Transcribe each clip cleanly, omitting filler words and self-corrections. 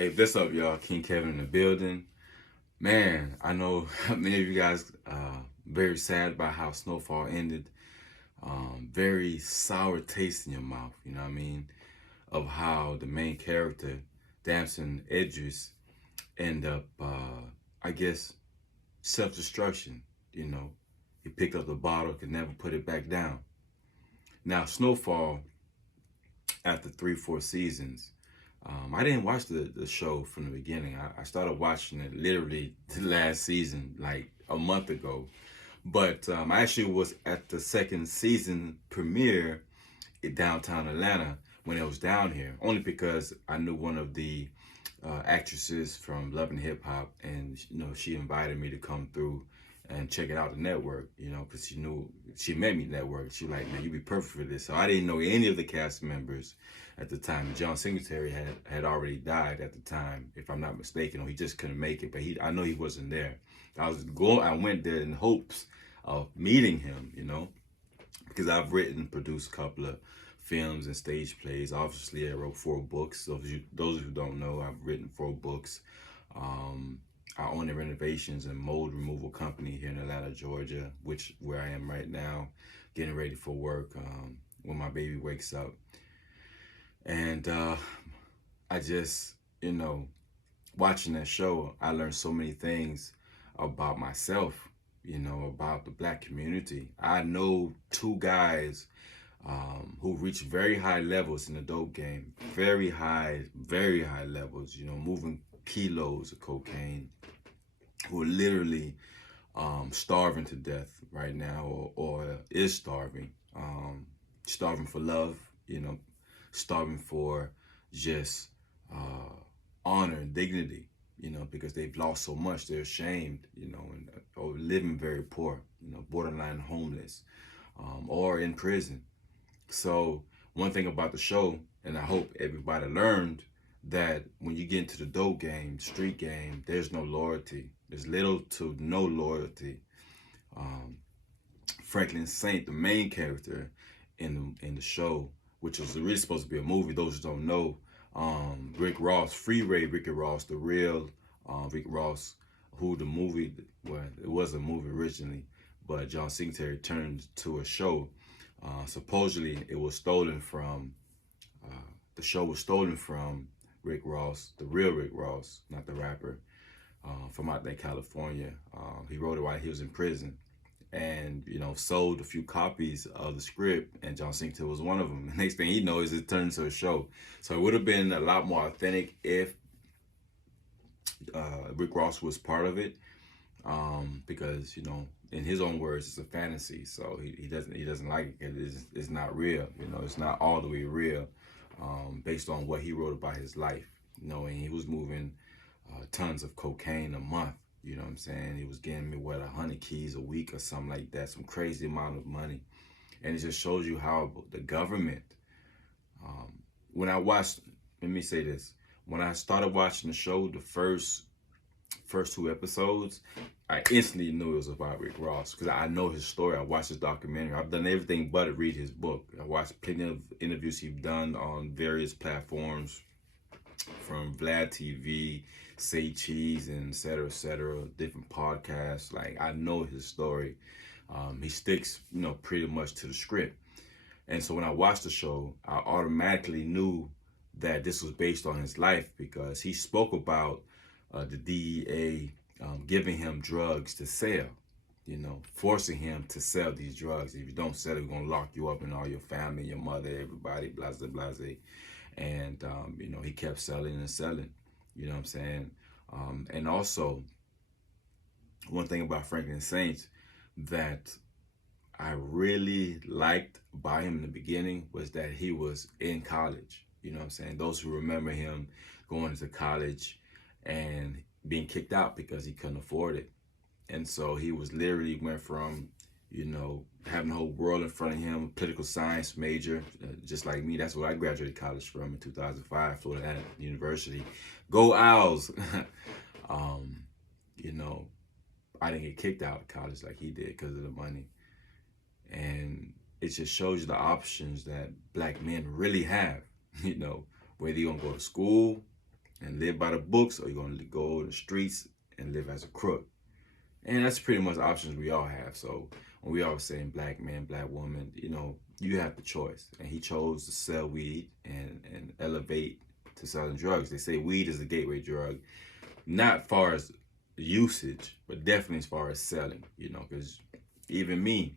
Hey, what's up, y'all? King Kevin in the building. Man, I know many of you guys very sad about how Snowfall ended. Very sour taste in your mouth, you know what I mean? Of how the main character, Damson Idris, end up, I guess, self-destruction, you know. He picked up the bottle, could never put it back down. Now, Snowfall, after 3, 4 seasons, I didn't watch the show from the beginning. I started watching it literally the last season, like a month ago. But I actually was at the second season premiere in downtown Atlanta when it was down here, only because I knew one of the actresses from Love and Hip Hop, and she invited me to come through and check it out the network, because she knew she met me at network. She was like, man, you'd be perfect for this. So I didn't know any of the cast members at the time. John Singletary had already died at the time, if I'm not mistaken, or he just couldn't make it. But I know he wasn't there. I went there in hopes of meeting him, because I've written, produced a couple of films and stage plays. Obviously, I wrote 4 books. Those who don't know, I've written 4 books. I own a renovations and mold removal company here in Atlanta, Georgia, where I am right now, getting ready for work when my baby wakes up. And I just, watching that show, I learned so many things about myself, about the black community. I know 2 guys who reached very high levels in the dope game, very high levels, moving kilos of cocaine, who are literally starving to death right now, or is starving, starving for love, starving for just honor and dignity, because they've lost so much, they're ashamed, or living very poor, borderline homeless, or in prison. So one thing about the show, and I hope everybody learned, that when you get into the dope game, street game, there's no loyalty. There's little to no loyalty. Franklin Saint, the main character in the show, which was really supposed to be a movie, those who don't know, Rick Ross, Freeway Ricky Ross, the real Rick Ross, who the movie, well, it was a movie originally, but John Singletary turned to a show. Supposedly, it was stolen from, the show was stolen from Rick Ross, the real Rick Ross, not the rapper, from out there in California. He wrote it while he was in prison, and sold a few copies of the script, and John Singleton was one of them. The next thing he knows, it turned into a show. So it would have been a lot more authentic if Rick Ross was part of it, because in his own words, it's a fantasy. So he doesn't like it. It's not real. It's not all the way real, based on what he wrote about his life. And he was moving tons of cocaine a month. You know what I'm saying? He was getting me 100 keys a week or something like that, some crazy amount of money. And it just shows you how the government, when I watched, let me say this, when I started watching the show, the first 2 episodes, I instantly knew it was about Rick Ross, because I know his story. I watched his documentary. I've done everything but read his book. I watched plenty of interviews he's done on various platforms, from Vlad TV, Say Cheese, and et cetera, different podcasts. Like, I know his story. He sticks, pretty much to the script. And so when I watched the show, I automatically knew that this was based on his life, because he spoke about the DEA giving him drugs to sell, forcing him to sell these drugs. If you don't sell it, we're going to lock you up, and all your family, your mother, everybody, blase, blase. And, he kept selling and selling, you know what I'm saying? And also, one thing about Franklin Saints that I really liked about him in the beginning was that he was in college. You know what I'm saying? Those who remember him going to college and being kicked out because he couldn't afford it. And so he was literally went from, having the whole world in front of him, political science major, just like me. That's what I graduated college from in 2005, Florida Atlantic University. Go Owls! I didn't get kicked out of college like he did because of the money. And it just shows you the options that black men really have, whether you're going to go to school, and live by the books, or you're gonna go in the streets and live as a crook. And that's pretty much options we all have. So when we always saying black man, black woman, you have the choice. And he chose to sell weed and elevate to selling drugs. They say weed is a gateway drug, not far as usage, but definitely as far as selling, because even me,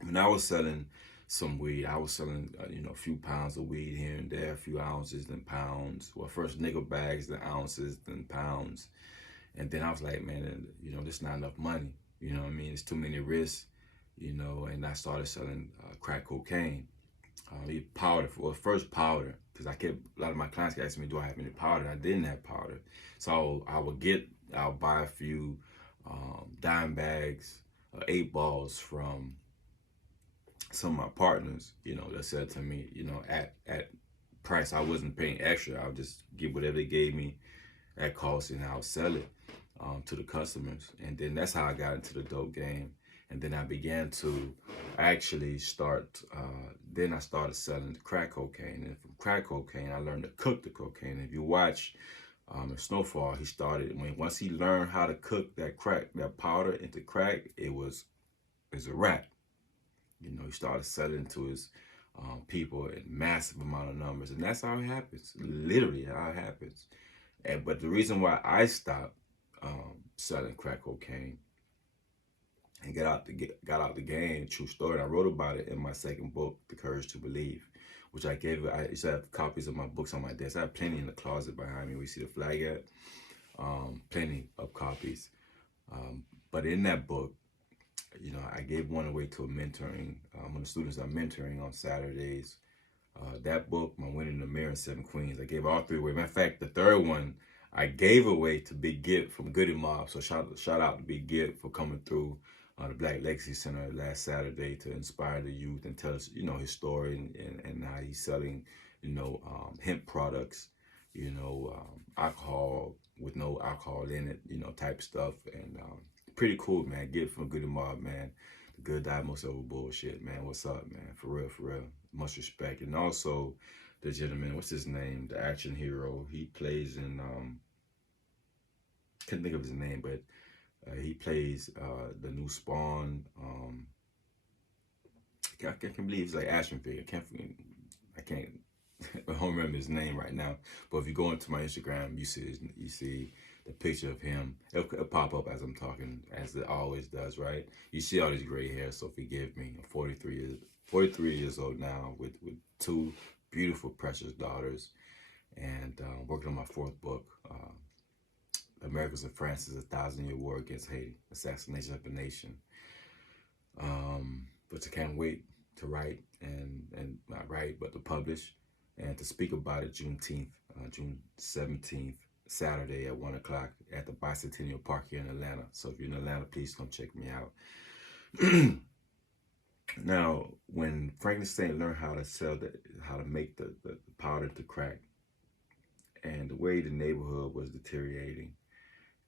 when I was selling some weed, I was selling, a few pounds of weed here and there, a few ounces, then pounds. Well, first nickel bags, then ounces, then pounds. And then I was like, man, this is not enough money. You know what I mean? It's too many risks, and I started selling crack cocaine. Powder, well, first powder, because a lot of my clients kept asking me, do I have any powder? I didn't have powder. So I'll buy a few dime bags, 8 balls from some of my partners, that said to me, at price I wasn't paying extra. I would just give whatever they gave me at cost, and I'll sell it to the customers. And then that's how I got into the dope game. And then I began to actually then I started selling the crack cocaine. And from crack cocaine, I learned to cook the cocaine. If you watch Snowfall, he started, once he learned how to cook that powder into crack, it was a wrap. He started selling to his people in massive amount of numbers. And that's how it happens, literally how it happens. But the reason why I stopped selling crack cocaine and got out the game, true story, and I wrote about it in my second book, The Courage to Believe, which I used to have copies of my books on my desk. I have plenty in the closet behind me. We see the flag at, plenty of copies. But in that book, I gave one away to a mentoring, one of the students I'm mentoring on Saturdays. That book, My Winning the Mirror and Seven Queens, I gave all 3 away. Matter of fact, the third one I gave away to Big Gift from Goody Mob. So shout out to Big Gift for coming through the Black Legacy Center last Saturday to inspire the youth and tell us, his story and how he's selling, hemp products, alcohol with no alcohol in it, type stuff. And pretty cool, man. Gift from Goody Mob, man. The good die most over bullshit, man. What's up, man? For real, for real. Much respect. And also the gentleman, what's his name? The action hero. He plays in couldn't think of his name, but he plays the new Spawn. I can't believe it's like action figure. I can't I don't remember his name right now. But if you go into my Instagram, you see the picture of him. It'll pop up as I'm talking, as it always does, right? You see all these gray hairs, so forgive me. I'm 43 years old now with 2 beautiful, precious daughters, and working on my 4th book, America's and France's 1,000-Year War Against Haiti, Assassination of a Nation. But I can't wait to write, and not write, but to publish and to speak about it June 17th, Saturday at 1 o'clock at the Bicentennial Park here in Atlanta. So if you're in Atlanta, please come check me out. Now, when Frankenstein learned how to make the powder to crack, and the way the neighborhood was deteriorating,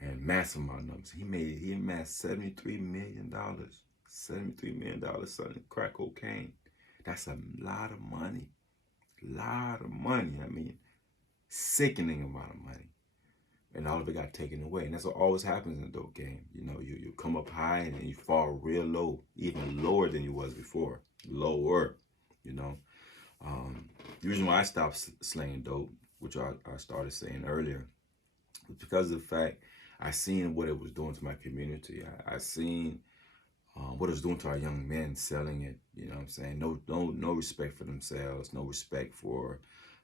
and massive amount of numbers, he amassed $73 million. $73 million selling crack cocaine. That's a lot of money. Lot of money. I mean, sickening amount of money. And all of it got taken away. And that's what always happens in the dope game. You come up high and then you fall real low, even lower than you was before. Lower, The reason why I stopped slinging dope, which I started saying earlier, was because of the fact I seen what it was doing to my community. I seen what it was doing to our young men selling it. You know what I'm saying? No respect for themselves, no respect for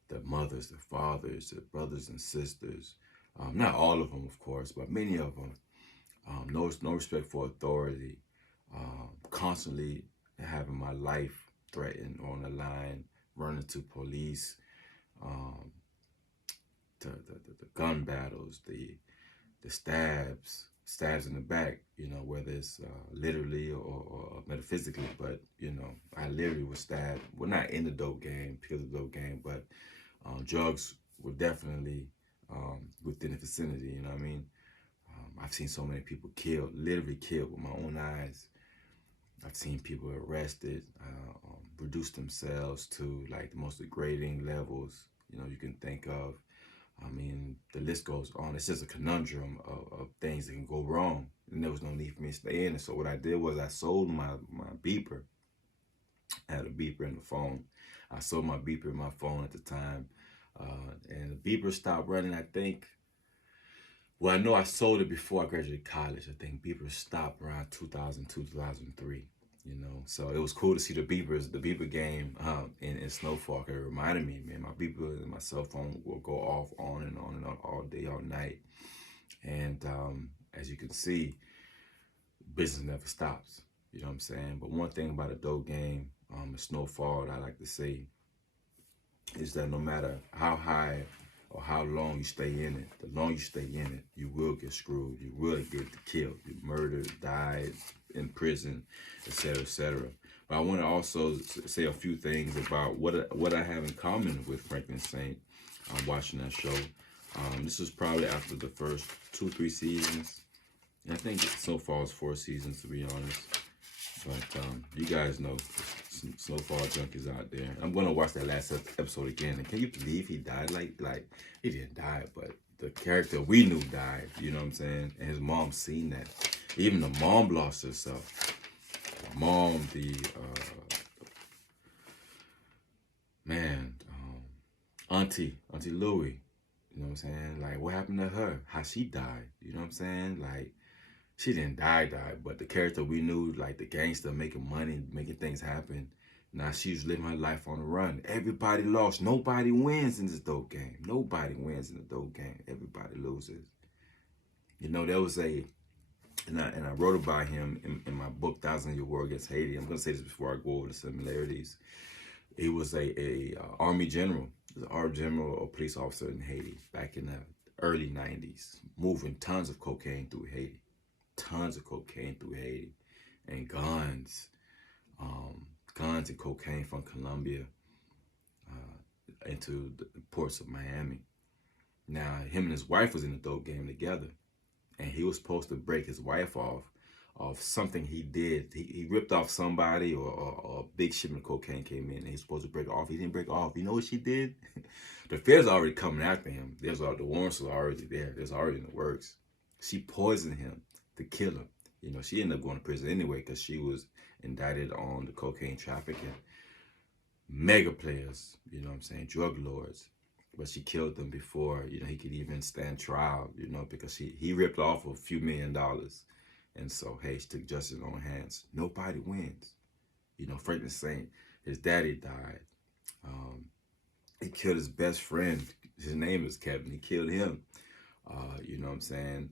their mothers, their fathers, their brothers and sisters. Not all of them, of course, but many of them. No respect for authority. Constantly having my life threatened on the line, running to police, the gun battles, the stabs in the back, whether it's literally or metaphysically. But, I literally was stabbed. Well, not in the dope game, because of the dope game, but drugs were definitely within the vicinity, you know what I mean? I've seen so many people killed, literally killed with my own eyes. I've seen people arrested, reduce themselves to like the most degrading levels, you can think of. I mean, the list goes on. It's just a conundrum of things that can go wrong. And there was no need for me to stay in it. So what I did was I sold my beeper. I had a beeper in the phone. I sold my beeper in my phone at the time. And the beeper stopped running, I think. Well, I know I sold it before I graduated college. I think beeper stopped around 2002, 2003. You know, so it was cool to see the beeper game in Snowfall. It reminded me, man, my beeper and my cell phone will go off on and on and on all day, all night. And as you can see, business never stops. You know what I'm saying? But one thing about a dope game, Snowfall, that I like to say, is that no matter how high or how long you stay in it, the longer you stay in it, you will get screwed. You will get killed. You murdered, died, in prison, etc., etc. But I want to also say a few things about what I have in common with Franklin Saint. Watching that show. This was probably after the first 2-3 seasons. And I think so far it's 4 seasons, to be honest. But you guys know Snowfall junkies out there. I'm gonna watch that last episode again. And can you believe he died? Like he didn't die, but the character we knew died. You know what I'm saying? And his mom seen that. Even the mom lost herself. The mom, man, Auntie Louie. You know what I'm saying? Like, what happened to her? How she died? You know what I'm saying? Like, she didn't die, but the character we knew, like the gangster making money, making things happen. Now she's living her life on the run. Everybody lost. Nobody wins in this dope game. Nobody wins in the dope game. Everybody loses. You know, there was and I wrote about him in my book, Thousand Year War Against Haiti. I'm gonna say this before I go over the similarities. He was a army general, an army general or police officer in Haiti back in the early 90s, moving tons of cocaine through Haiti. Tons of cocaine through Haiti, and guns and cocaine from Colombia into the ports of Miami. Now, him and his wife was in the dope game together, and he was supposed to break his wife off of something he did. He ripped off somebody, or a big shipment of cocaine came in, and he's supposed to break it off. He didn't break it off. You know what she did? The feds are already coming after him. The warrants are already there. There's already in the works. She poisoned him to kill him. You know, she ended up going to prison anyway because she was indicted on the cocaine trafficking. Mega players, you know what I'm saying, drug lords. But she killed them before, you know, he could even stand trial, you know, because he ripped off a few $1 million. And so, hey, she took justice in her own hands. Nobody wins. You know, Franklin Saint, his daddy died. He killed his best friend. His name is Kevin. He killed him. You know what I'm saying?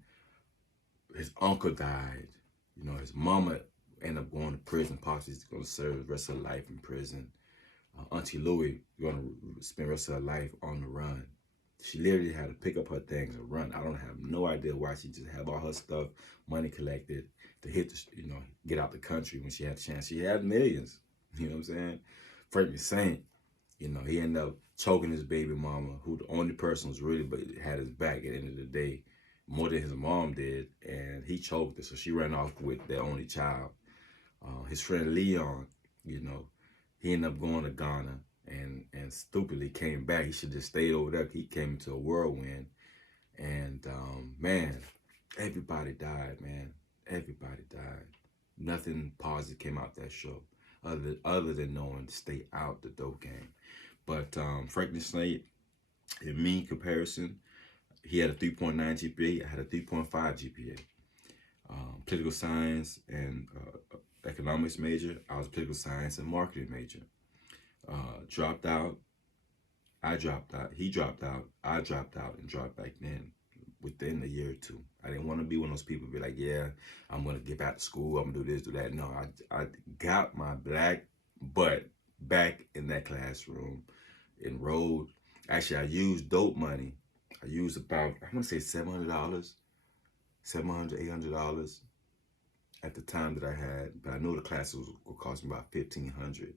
His uncle died. You know, his mama ended up going to prison. Possibly going to serve the rest of her life in prison. Auntie Louie going to spend the rest of her life on the run. She literally had to pick up her things and run. I don't have no idea why she just had all her stuff, money collected to hit the, you know, get out the country when she had a chance. She had millions. You know what I'm saying? Franklin Saint, you know, he ended up choking his baby mama, who the only person was really but had his back at the end of the day, more than his mom did, and he choked her, so she ran off with their only child. His friend Leon, you know, he ended up going to Ghana and stupidly came back. He should just stayed over there. He came into a whirlwind, and man, everybody died, man. Everybody died. Nothing positive came out that show, other than knowing to stay out the dope game. But Franklin Saint, in mean comparison, he had a 3.9 GPA. I had a 3.5 GPA. Political science and economics major. I was political science and marketing major. Dropped out. I dropped out. He dropped out. I dropped out and dropped back in within a year or two. I didn't want to be one of those people be like, yeah, I'm going to get back to school. I'm going to do this, do that. No, I got my black butt back in that classroom, enrolled. Actually, I used dope money. I used about, I want to say $700, $800 at the time that I had, but I knew the classes would cost me about $1,500.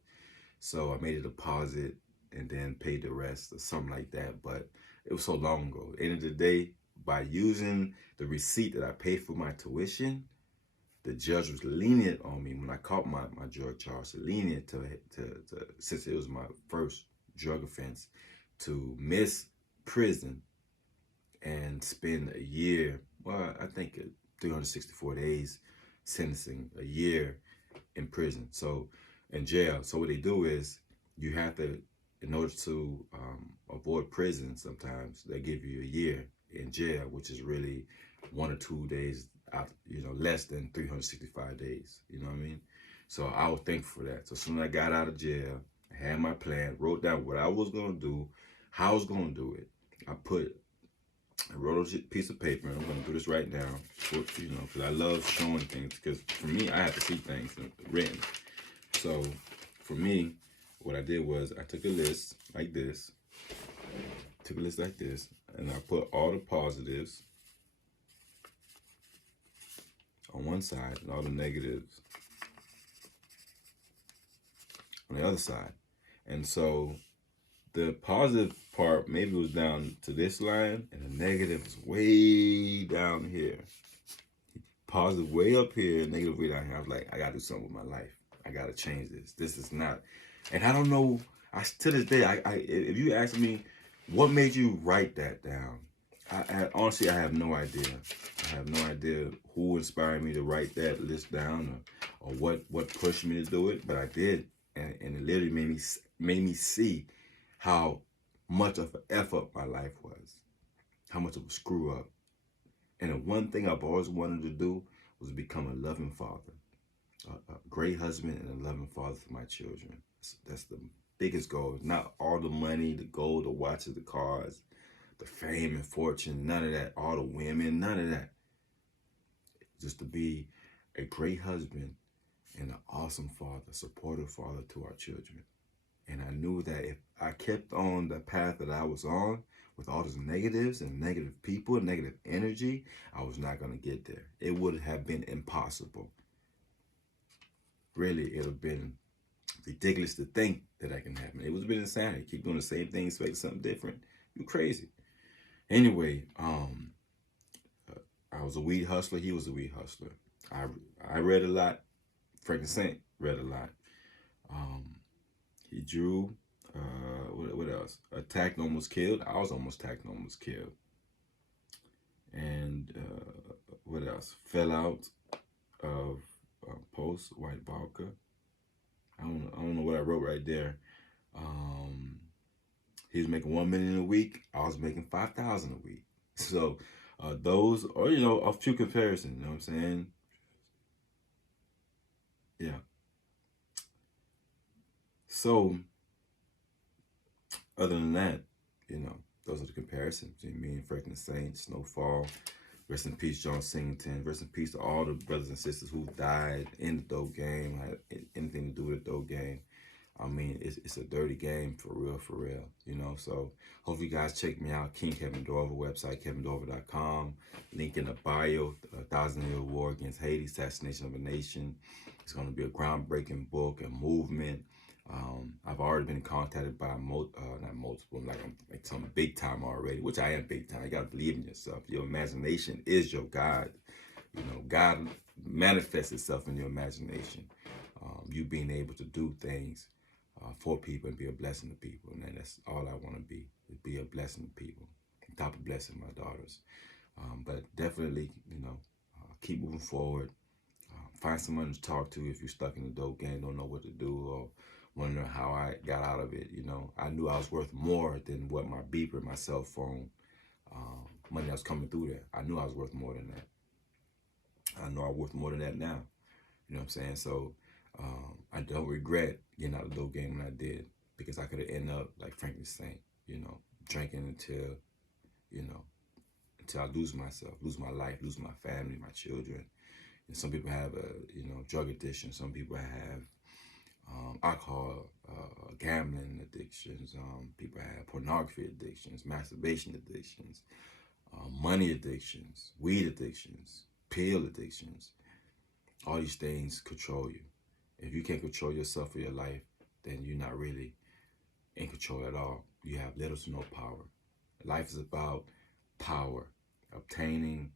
So I made a deposit and then paid the rest or something like that. But it was so long ago. At the end of the day, by using the receipt that I paid for my tuition, the judge was lenient on me when I caught my drug charge, lenient to since it was my first drug offense, to miss prison and spend a year, well, I think 364 days sentencing, a year in prison. So in jail. So what they do is you have to, in order to avoid prison, sometimes they give you a year in jail, which is really 1 or 2 days out, less than 365 days. You know what I mean? So I was thankful for that. So as soon as I got out of jail, I had my plan, wrote down what I was gonna do, how I was gonna do it. I wrote a piece of paper. I'm gonna do this right now, because I love showing things. Because for me, I have to see things written. So for me, what I did was I took a list like this, and I put all the positives on one side and all the negatives on the other side. And so the positive part maybe was down to this line, and the negative was way down here. Positive way up here, negative way down here. I was like, I gotta do something with my life. I gotta change this. This is not, and I don't know. To this day, if you ask me, what made you write that down? Honestly, I have no idea. I have no idea who inspired me to write that list down, or what pushed me to do it. But I did, and it literally made me see how much of an F up my life was, how much of a screw up. And the one thing I've always wanted to do was become a loving father, a great husband, and a loving father to my children. That's the biggest goal. Not all the money, the gold, the watches, the cars, the fame and fortune, none of that. All the women, none of that. Just to be a great husband and an awesome father, supportive father to our children. And I knew that if I kept on the path that I was on, with all those negatives and negative people and negative energy, I was not going to get there. It would have been impossible. Really, it would have been ridiculous to think that can happen. It would have been insanity. Keep doing the same thing, expect something different. You're crazy. Anyway, I was a weed hustler. He was a weed hustler. I read a lot. Franklin Saint read a lot. He drew. What else? Attacked, almost killed. I was almost attacked, almost killed. And what else? Fell out of Post White Vodka. I don't know what I wrote right there. He was making $1 million a week. I was making 5,000 a week. So those are a few comparisons. You know what I'm saying? Yeah. So other than that, those are the comparisons between me and Franklin Saint, Snowfall. Rest in peace, John Singleton. Rest in peace to all the brothers and sisters who died in the dope game, had anything to do with the dope game. I mean, it's a dirty game for real, So hopefully you guys check me out. King Kevin Dorival website, KevinDorival.com. Link in the bio, 1,000-Year War Against Haiti, Assassination of a Nation. It's going to be a groundbreaking book, a movement. I've already been contacted by not multiple, like some big time already, which I am big time. You got to believe in yourself. Your imagination is your God. God manifests itself in your imagination. You being able to do things for people and be a blessing to people. And that's all I want to be a blessing to people. On top of blessing my daughters. But definitely, keep moving forward. Find someone to talk to if you're stuck in the dope game, don't know what to do, or wonder how I got out of it. I knew I was worth more than what my beeper, my cell phone, money that was coming through there. I knew I was worth more than that. I know I'm worth more than that now. You know what I'm saying? So I don't regret getting out of the dope game when I did, because I could have ended up like Franklin Saint, drinking until I lose myself, lose my life, lose my family, my children. And some people have drug addiction. Some people have alcohol, gambling addictions. People have pornography addictions, masturbation addictions, money addictions, weed addictions, pill addictions. All these things control you. If you can't control yourself or your life, then you're not really in control at all. You have little to no power. Life is about power, obtaining,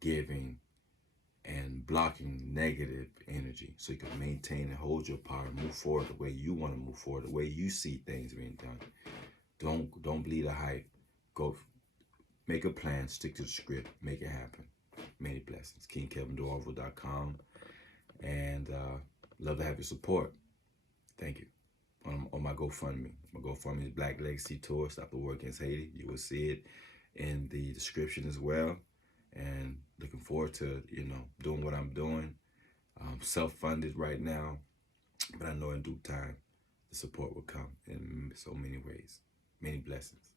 giving, and blocking negative energy so you can maintain and hold your power, move forward the way you want to move forward, the way you see things being done. Don't believe the hype. Go make a plan, stick to the script, make it happen. Many blessings. KingKevinDorival.com. And love to have your support. Thank you. On my GoFundMe. My GoFundMe is Black Legacy Tour, Stop the War Against Haiti. You will see it in the description as well. And looking forward to, doing what I'm doing. Self-funded right now, but I know in due time the support will come in so many ways. Many blessings.